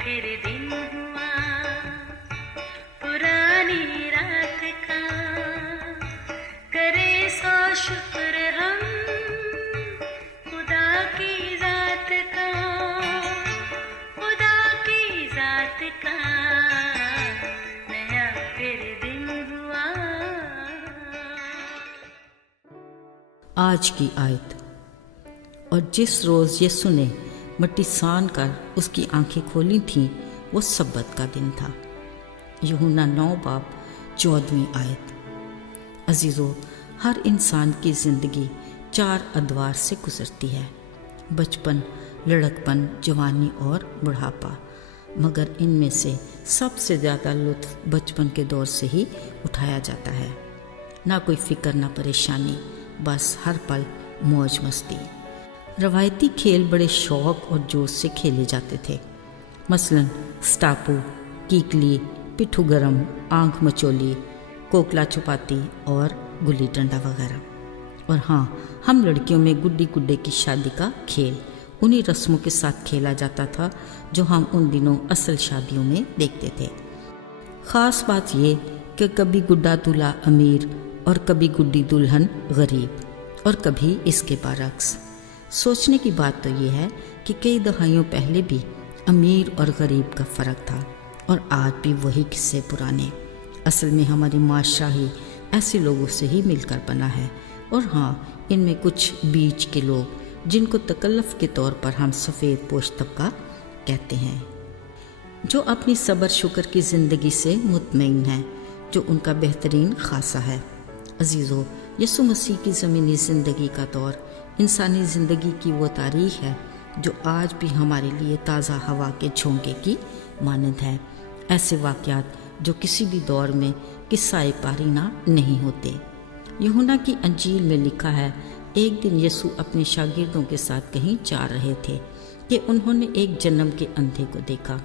फिर दिन हुआ पुरानी रात का, करे सो शुक्र हम खुदा की जात का, खुदा की जात का, नया फिर दिन हुआ। आज की आयत। और जिस रोज़ यीशु ने मट्टी सान कर उसकी आंखें खोली थीं, वो सब्बत का दिन था। यूहन्ना 9 बाब 14वीं आयत। अजीज़ों, हर इंसान की ज़िंदगी 4 अदवार से गुजरती है: बचपन, लड़कपन, जवानी और बुढ़ापा। मगर इनमें से सबसे ज़्यादा लुत्फ़ बचपन के दौर से ही उठाया जाता है। ना कोई फ़िक्र, ना परेशानी, बस हर पल मौज मस्ती। रवायती खेल बड़े शौक़ और जोश से खेले जाते थे, मसलन स्टापू, कीकली, पिट्ठू गरम, आंख मचोली, कोकला छुपाती और गुल्ली डंडा वगैरह। और हाँ, हम लड़कियों में गुड्डी गुड्डे की शादी का खेल उन्हीं रस्मों के साथ खेला जाता था जो हम उन दिनों असल शादियों में देखते थे। ख़ास बात ये कि कभी गुड्डा दूल्हा अमीर और कभी गुड्डी दुल्हन गरीब, और कभी इसके बरअक्स। सोचने की बात तो ये है कि कई दहाइयों पहले भी अमीर और गरीब का फ़र्क था, और आज भी वही किस्से पुराने। असल में हमारी माशरा ही ऐसे लोगों से ही मिलकर बना है। और हाँ, इनमें कुछ बीच के लोग जिनको तकल्लुफ़ के तौर पर हम सफ़ेद पोश तबका कहते हैं, जो अपनी सब्र शुक्र की ज़िंदगी से मुतमईन हैं, जो उनका बेहतरीन खासा है। अजीज़ों, यीशु मसीह की ज़मीनी ज़िंदगी का दौर इंसानी ज़िंदगी की वो तारीख़ है जो आज भी हमारे लिए ताज़ा हवा के झोंके की मानद है। ऐसे वाक़यात जो किसी भी दौर में किस्सा-ए पारीना नहीं होते। यूहन्ना की अंजील में लिखा है, एक दिन यीशु अपने शागिर्दों के साथ कहीं जा रहे थे कि उन्होंने एक जन्म के अंधे को देखा।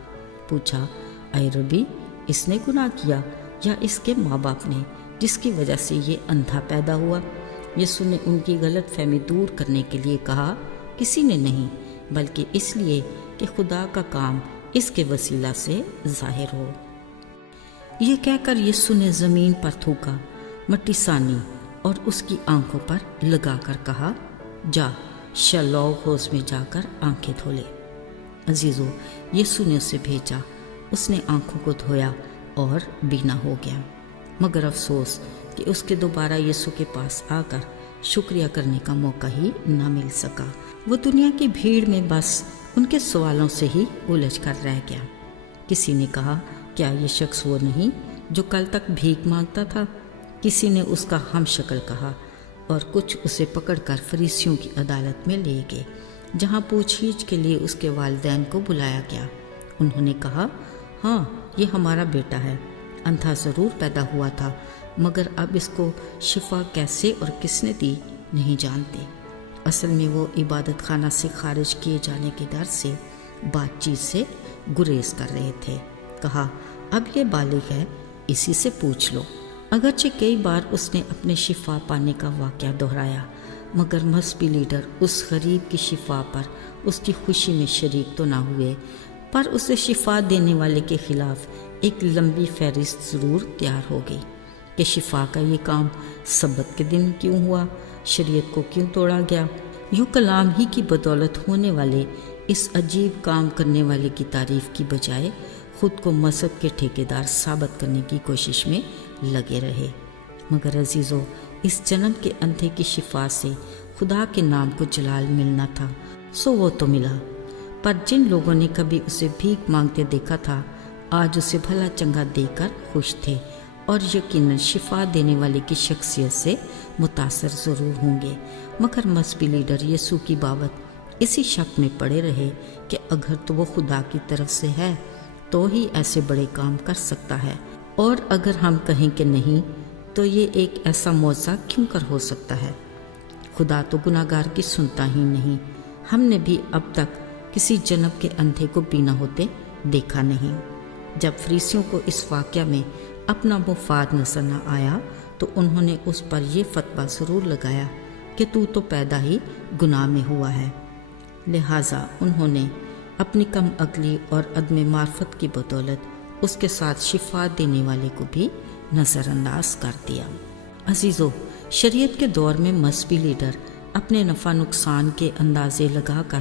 पूछा, ऐ रबी, इसने गुनाह किया या इसके माँ बाप ने, जिसकी वजह से ये अंधा पैदा हुआ? यीशु ने उनकी गलत फहमी दूर करने के लिए कहा, किसी ने नहीं, बल्कि इसलिए कि खुदा का काम इसके वसीला से जाहिर हो। ये कहकर यीशु ने ज़मीन पर थूका, मट्टी सानी और उसकी आंखों पर लगाकर कहा, जा शलोह होश में जाकर आंखें धो ले। अजीज़ों, यीशु ने उसे भेजा, उसने आंखों को धोया और बीना हो गया। मगर अफसोस कि उसके दोबारा यीशु के पास आकर शुक्रिया करने का मौका ही न मिल सका। वो दुनिया की भीड़ में बस उनके सवालों से ही उलझ कर रह गया। किसी ने कहा, क्या ये शख्स वो नहीं जो कल तक भीख मांगता था? किसी ने उसका हम शक्ल कहा, और कुछ उसे पकड़कर फरीसियों की अदालत में ले गए, जहाँ पूछताछ के लिए उसके वालिदैन को बुलाया गया। उन्होंने कहा, हाँ, ये हमारा बेटा है, अंधा ज़रूर पैदा हुआ था, मगर अब इसको शिफा कैसे और किसने दी नहीं जानते। असल में वो इबादत खाना से खारिज किए जाने के डर से बातचीत से गुरेज कर रहे थे। कहा, अब ये बालिग है, इसी से पूछ लो। अगरचे कई बार उसने अपने शिफा पाने का वाक़या दोहराया, मगर मज़हबी लीडर उस गरीब की शिफा पर उसकी खुशी में शरीक तो ना हुए, पर उसे शिफा देने वाले के ख़िलाफ़ एक लंबी फहरिस्त ज़रूर तैयार हो गई कि शिफा का ये काम सब्बत के दिन क्यों हुआ, शरीयत को क्यों तोड़ा गया। यूँ कलाम ही की बदौलत होने वाले इस अजीब काम करने वाले की तारीफ़ की बजाय ख़ुद को मज़हब के ठेकेदार साबित करने की कोशिश में लगे रहे। मगर अजीज़ों, इस जन्म के अंधे की शिफा से खुदा के नाम को जलाल मिलना था, सो वो तो मिला। पर जिन लोगों ने कभी उसे भीख मांगते देखा था, आज उसे भला चंगा देकर खुश थे, और यकीनन शिफा देने वाले की शख्सियत से मुतासर ज़रूर होंगे। मगर मज़हबी लीडर यीशु की बाबत इसी शक में पड़े रहे कि अगर तो वो खुदा की तरफ से है तो ही ऐसे बड़े काम कर सकता है, और अगर हम कहें कि नहीं, तो ये एक ऐसा मौज़ा क्यों कर हो सकता है। खुदा तो गुनाहगार की सुनता ही नहीं। हमने भी अब तक किसी जन्म के अंधे को बीना होते देखा नहीं। जब फरीसियों को इस वाक़या में अपना मुफाद नजर न आया, तो उन्होंने उस पर यह फतवा ज़रूर लगाया कि तू तो पैदा ही गुनाह में हुआ है। लिहाजा उन्होंने اپنی کم عقلی اور عدم معرفت کی بدولت اس کے ساتھ شفا دینے والے کو بھی نظر انداز کر دیا۔ عزیزو، شریعت کے دور میں مذہبی لیڈر اپنے نفع نقصان کے اندازے لگا کر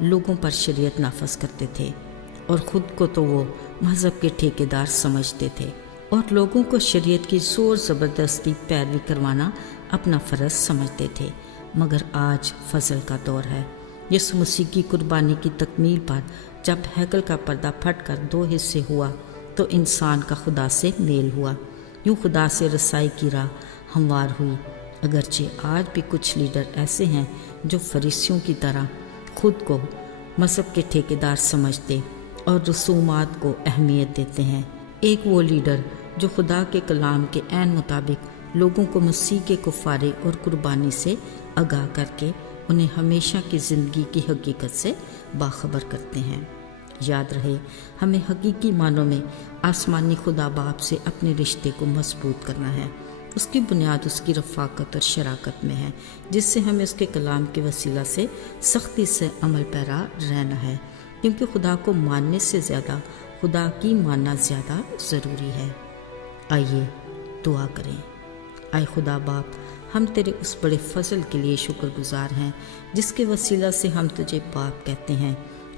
لوگوں پر شریعت نافذ کرتے تھے، اور خود کو تو وہ مذہب کے ٹھیکیدار سمجھتے تھے اور لوگوں کو شریعت کی زور زبردستی پیروی کروانا اپنا فرض سمجھتے تھے۔ مگر آج فضل کا دور ہے۔ یسوع مسیح کی قربانی کی تکمیل پر جب ہیکل کا پردہ پھٹ کر 2 حصے ہوا تو انسان کا خدا سے میل ہوا، یوں خدا سے رسائی کی راہ ہموار ہوئی۔ اگرچہ آج بھی کچھ لیڈر ایسے ہیں جو فریسیوں کی طرح خود کو مذہب کے ٹھیکیدار سمجھتے اور رسومات کو اہمیت دیتے ہیں۔ ایک وہ لیڈر جو خدا کے کلام کے عین مطابق لوگوں کو مسیح کے کفارے اور قربانی سے آگاہ کر کے انہیں ہمیشہ کی زندگی کی حقیقت سے باخبر کرتے ہیں۔ یاد رہے، ہمیں حقیقی معنوں میں آسمانی خدا باپ سے اپنے رشتے کو مضبوط کرنا ہے۔ اس کی بنیاد اس کی رفاقت اور شراکت میں ہے، جس سے ہمیں اس کے کلام کے وسیلہ سے سختی سے عمل پیرا رہنا ہے، کیونکہ خدا کو ماننے سے زیادہ خدا کی ماننا زیادہ ضروری ہے۔ آئیے دعا کریں۔ اے خدا باپ، ہم تیرے اس بڑے فضل کے لیے شکر گزار ہیں جس کے وسیلہ سے ہم تجھے باپ کہتے ہیں۔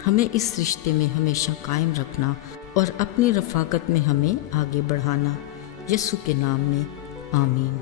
ہمیں اس رشتے میں ہمیشہ قائم رکھنا اور اپنی رفاقت میں ہمیں آگے بڑھانا۔ یسوع کے نام میں آمین۔